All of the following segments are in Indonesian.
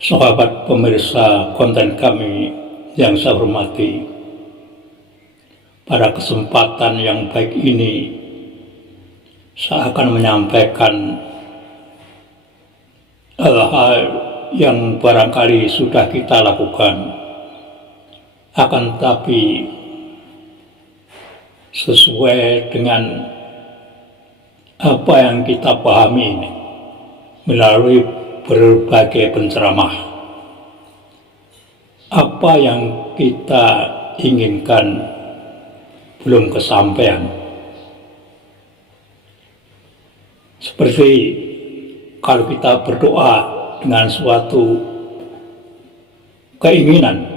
Sahabat pemirsa konten kami yang saya hormati, pada kesempatan yang baik ini saya akan menyampaikan hal-hal yang barangkali sudah kita lakukan, akan tetapi sesuai dengan apa yang kita pahami melalui berbagai penceramah. Apa yang kita inginkan belum kesampaian. Seperti kalau kita berdoa dengan suatu keinginan,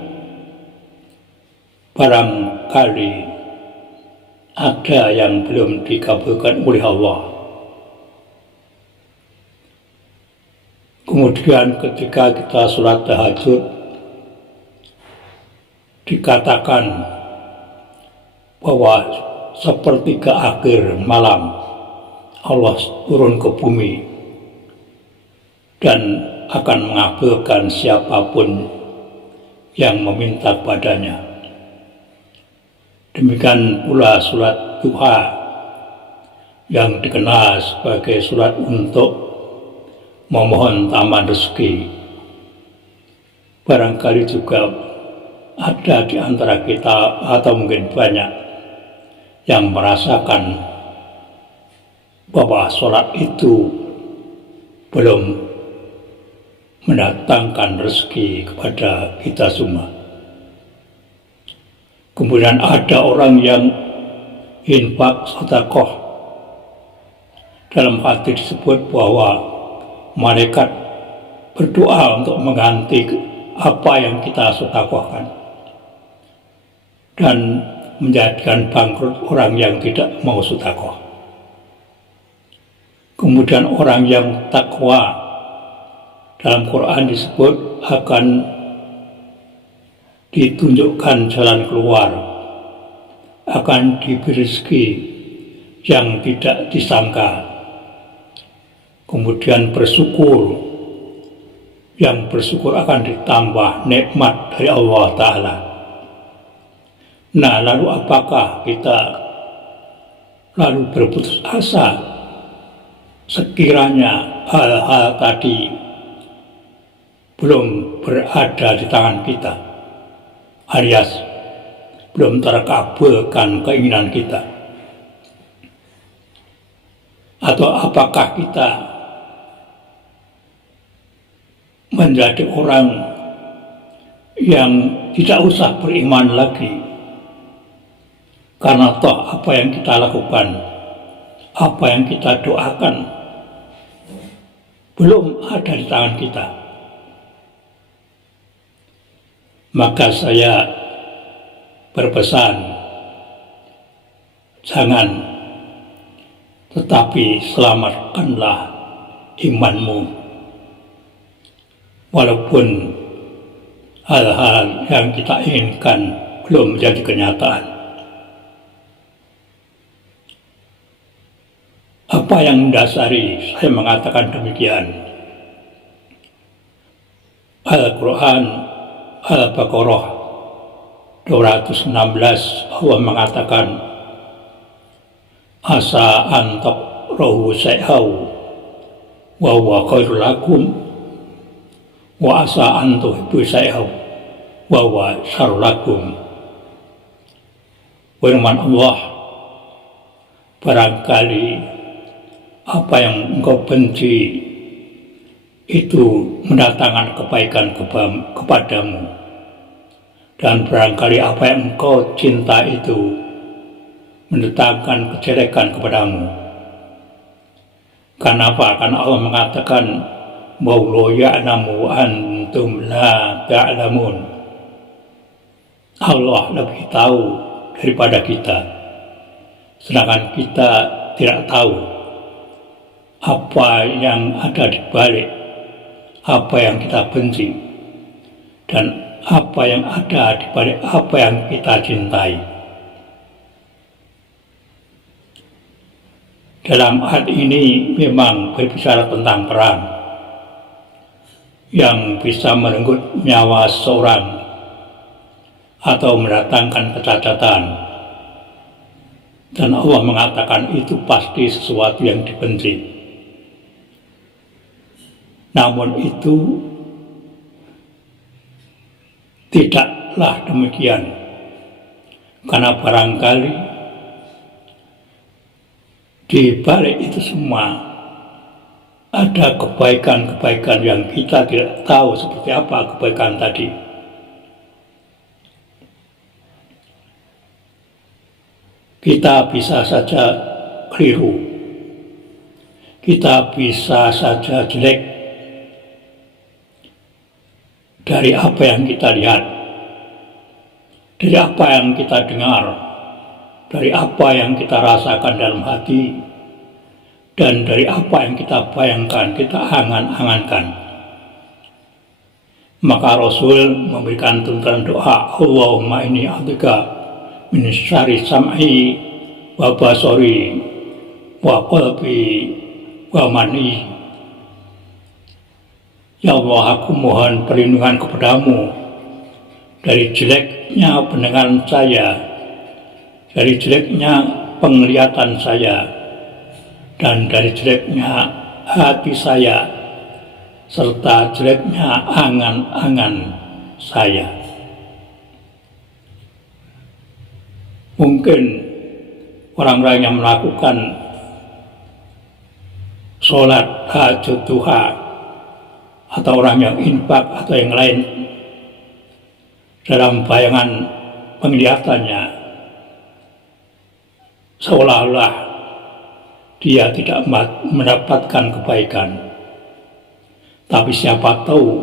barangkali ada yang belum dikabulkan oleh Allah. Kemudian ketika kita sholat tahajud, dikatakan bahwa sepertiga akhir malam Allah turun ke bumi dan akan mengabulkan siapapun yang meminta padanya. Demikian pula sholat duha yang dikenal sebagai sholat untuk memohon tambahan rezeki. Barangkali juga ada di antara kita atau mungkin banyak yang merasakan bahwa sholat itu belum mendatangkan rezeki kepada kita semua. Kemudian ada orang yang infak sedekah, dalam hati disebut bahwa malaikat berdoa untuk mengganti apa yang kita sedekahkan dan menjadikan bangkrut orang yang tidak mau sedekah. Kemudian orang yang takwa, dalam Quran disebut akan ditunjukkan jalan keluar, akan diberi rezeki yang tidak disangka. Kemudian bersyukur, yang bersyukur akan ditambah nikmat dari Allah Ta'ala. Nah, lalu apakah kita lalu berputus asa sekiranya hal-hal tadi belum berada di tangan kita, alias belum terkabulkan keinginan kita? Atau apakah kita menjadi orang yang tidak usah beriman lagi, karena toh apa yang kita lakukan, apa yang kita doakan belum ada di tangan kita? Maka saya berpesan, jangan, tetapi selamatkanlah imanmu. Walaupun hal-hal yang kita inginkan belum menjadi kenyataan. Apa yang mendasari saya mengatakan demikian? Al-Quran Al-Baqarah 216 Allah mengatakan, asa an takrahu syai'aw wa huwa khairul lakum wa asa an tuhibbu syai'aw wa huwa syarrul lakum. Firman Allah, barangkali apa yang engkau benci itu mendatangkan kebaikan kepadamu, dan barangkali apa yang engkau cinta itu mendatangkan kejelekan kepadamu. Kenapa? Karena Allah mengatakan, wallahu ya'lamu antum la ta'lamun. Allah lebih tahu daripada kita, sedangkan kita tidak tahu apa yang ada di balik apa yang kita benci dan apa yang ada di balik apa yang kita cintai. Dalam hal ini memang berbicara tentang perang, yang bisa merenggut nyawa seseorang atau mendatangkan kecacatan. Dan Allah mengatakan itu pasti sesuatu yang dibenci. Namun itu tidaklah demikian, karena barangkali di balik itu semua ada kebaikan-kebaikan yang kita tidak tahu seperti apa kebaikan tadi. Kita bisa saja keliru, kita bisa saja jelek dari apa yang kita lihat, dari apa yang kita dengar, dari apa yang kita rasakan dalam hati, dan dari apa yang kita bayangkan, kita angan-angankan. Maka Rasul memberikan tuntunan doa, Allahumma inni a'udzubika min syarri sam'i wa basari wa qalbi wa mani. Ya Allah, aku mohon perlindungan kepadamu dari jeleknya pendengaran saya, dari jeleknya penglihatan saya, dan dari jeleknya hati saya, serta jeleknya angan-angan saya. Mungkin orang-orang yang melakukan sholat tahajud duha, atau orang yang infak atau yang lain, dalam bayangan penglihatannya seolah-olah dia tidak mendapatkan kebaikan. Tapi siapa tahu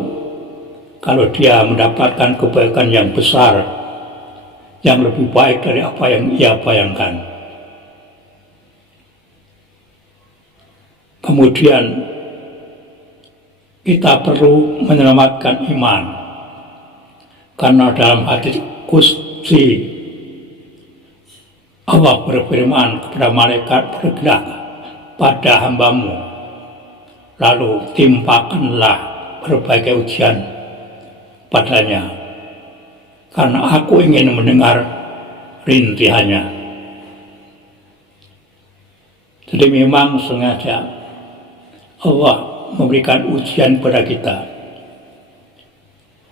kalau dia mendapatkan kebaikan yang besar, yang lebih baik dari apa yang ia bayangkan. Kemudian kita perlu menyelamatkan iman, karena dalam hadits qudsi Allah berfirman kepada malaikat, pergilah pada hambamu, lalu timpakanlah berbagai ujian padanya, karena aku ingin mendengar rintihannya. Jadi memang sengaja Allah memberikan ujian pada kita,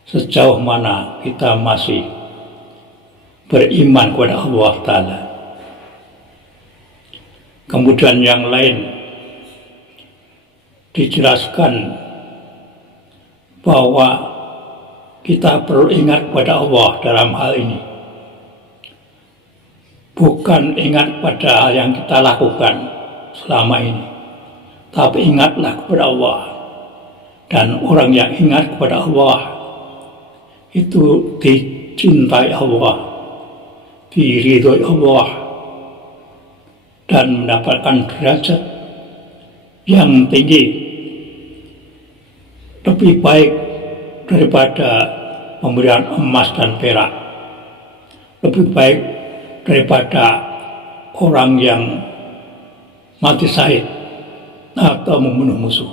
sejauh mana kita masih beriman kepada Allah Ta'ala. Kemudian yang lain dijelaskan bahwa kita perlu ingat pada Allah dalam hal ini. Bukan ingat pada hal yang kita lakukan selama ini, tapi ingatlah kepada Allah. Dan orang yang ingat kepada Allah itu dicintai Allah, diridhoi Allah, dan mendapatkan derajat yang tinggi, lebih baik daripada pemberian emas dan perak, lebih baik daripada orang yang mati syahid atau membunuh musuh.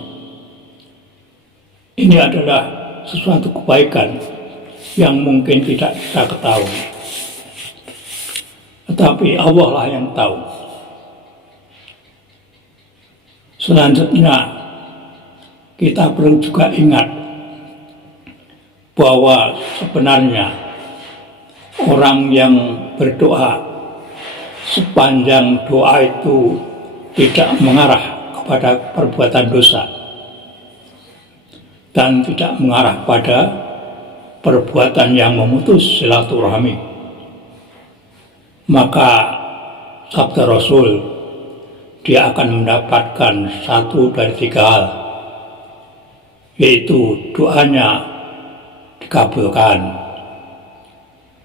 Ini adalah sesuatu kebaikan yang mungkin tidak kita ketahui, tetapi Allah lah yang tahu. Selanjutnya kita perlu juga ingat bahwa sebenarnya orang yang berdoa, sepanjang doa itu tidak mengarah kepada perbuatan dosa dan tidak mengarah pada perbuatan yang memutus silaturahmi, maka sabda Rasul, dia akan mendapatkan satu dari tiga hal, yaitu doanya dikabulkan,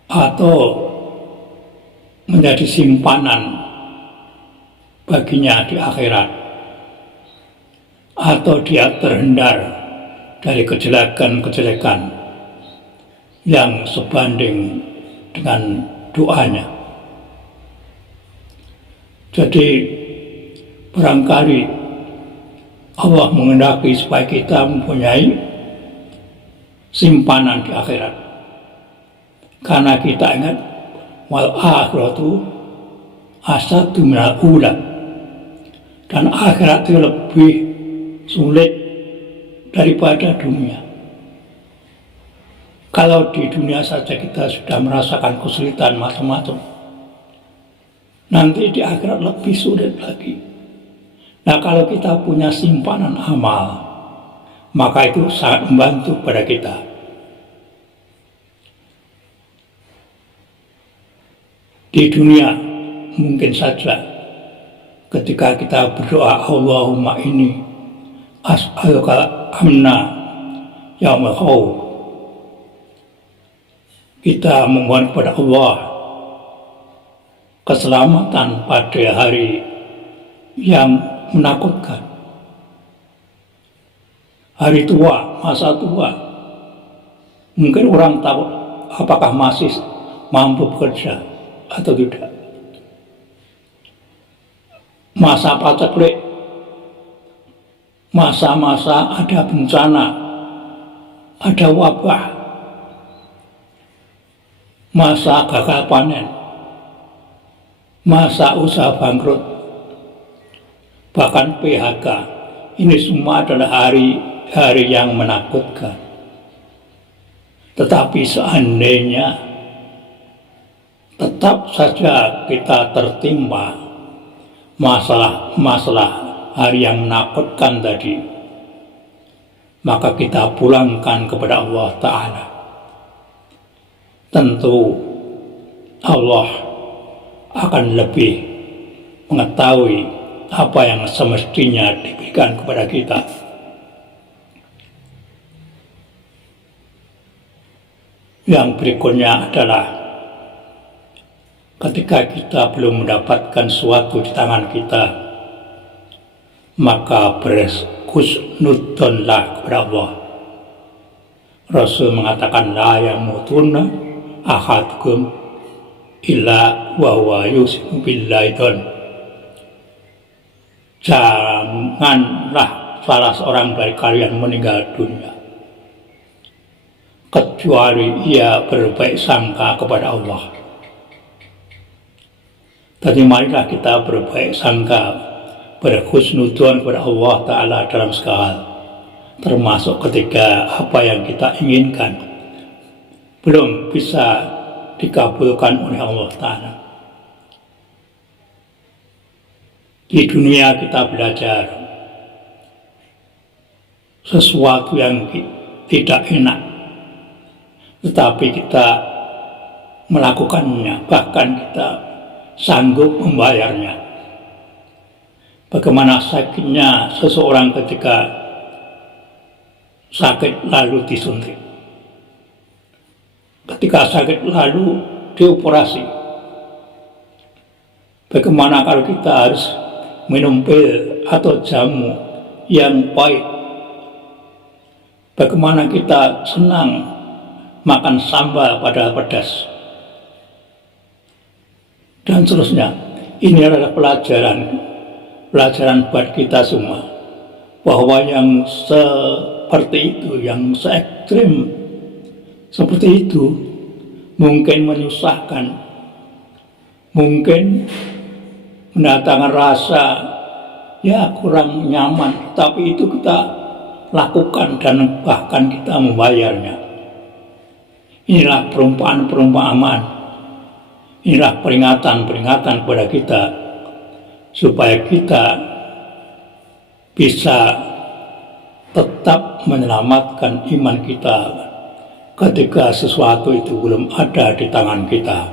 atau menjadi simpanan baginya di akhirat, atau dia terhindar dari kejelekan-kejelekan yang sebanding dengan doanya. Jadi barangkali Allah menghendaki supaya kita mempunyai simpanan di akhirat. Karena kita ingat wal akhiratu asyaddu minal ula, dan akhirat itu lebih sulit daripada dunia. Kalau di dunia saja kita sudah merasakan kesulitan macam-macam, nanti di akhirat lebih sulit lagi. Nah, kalau kita punya simpanan amal, maka itu sangat membantu pada kita. Di dunia mungkin saja ketika kita berdoa, Allahumma inni as'aluka amna yaumil khawf, kita memohon kepada Allah keselamatan pada hari yang menakutkan, hari tua, masa tua. Mungkin orang tahu apakah masih mampu bekerja atau tidak. Masa paceklik, masa-masa ada bencana, ada wabah, masa gagal panen, masa usaha bangkrut, bahkan PHK. Ini semua adalah hari-hari yang menakutkan. Tetapi seandainya tetap saja kita tertimpa masalah hari yang menakutkan tadi, maka kita pulangkan kepada Allah Ta'ala. Tentu Allah akan lebih mengetahui apa yang semestinya diberikan kepada kita. Yang berikutnya adalah ketika kita belum mendapatkan sesuatu di tangan kita, maka berhusnudzonlah kepada Allah. Rasul mengatakan la yamutunna ahadukum illa wa huwa yu'minu billahi. Janganlah salah seorang dari kalian meninggal dunia kecuali ia berbaik sangka kepada Allah. Jadi marilah kita berbaik sangka, berhusnudzon kepada Allah Ta'ala dalam segala hal, termasuk ketika apa yang kita inginkan belum bisa dikabulkan oleh Allah Ta'ala. Di dunia kita belajar sesuatu yang tidak enak, tetapi kita melakukannya, bahkan kita sanggup membayarnya. Bagaimana sakitnya seseorang ketika sakit lalu disuntik, ketika sakit lalu dioperasi. Bagaimana kalau kita harus minum pil atau jamu yang pahit? Bagaimana kita senang makan sambal padahal pedas? Dan seterusnya. Ini adalah pelajaran buat kita semua, bahwa yang seperti itu, yang se-ekstrim seperti itu mungkin menyusahkan, mungkin mendatangkan rasa ya kurang nyaman, tapi itu kita lakukan dan bahkan kita membayarnya. Inilah perumpamaan, inilah peringatan kepada kita supaya kita bisa tetap menyelamatkan iman kita ketika sesuatu itu belum ada di tangan kita.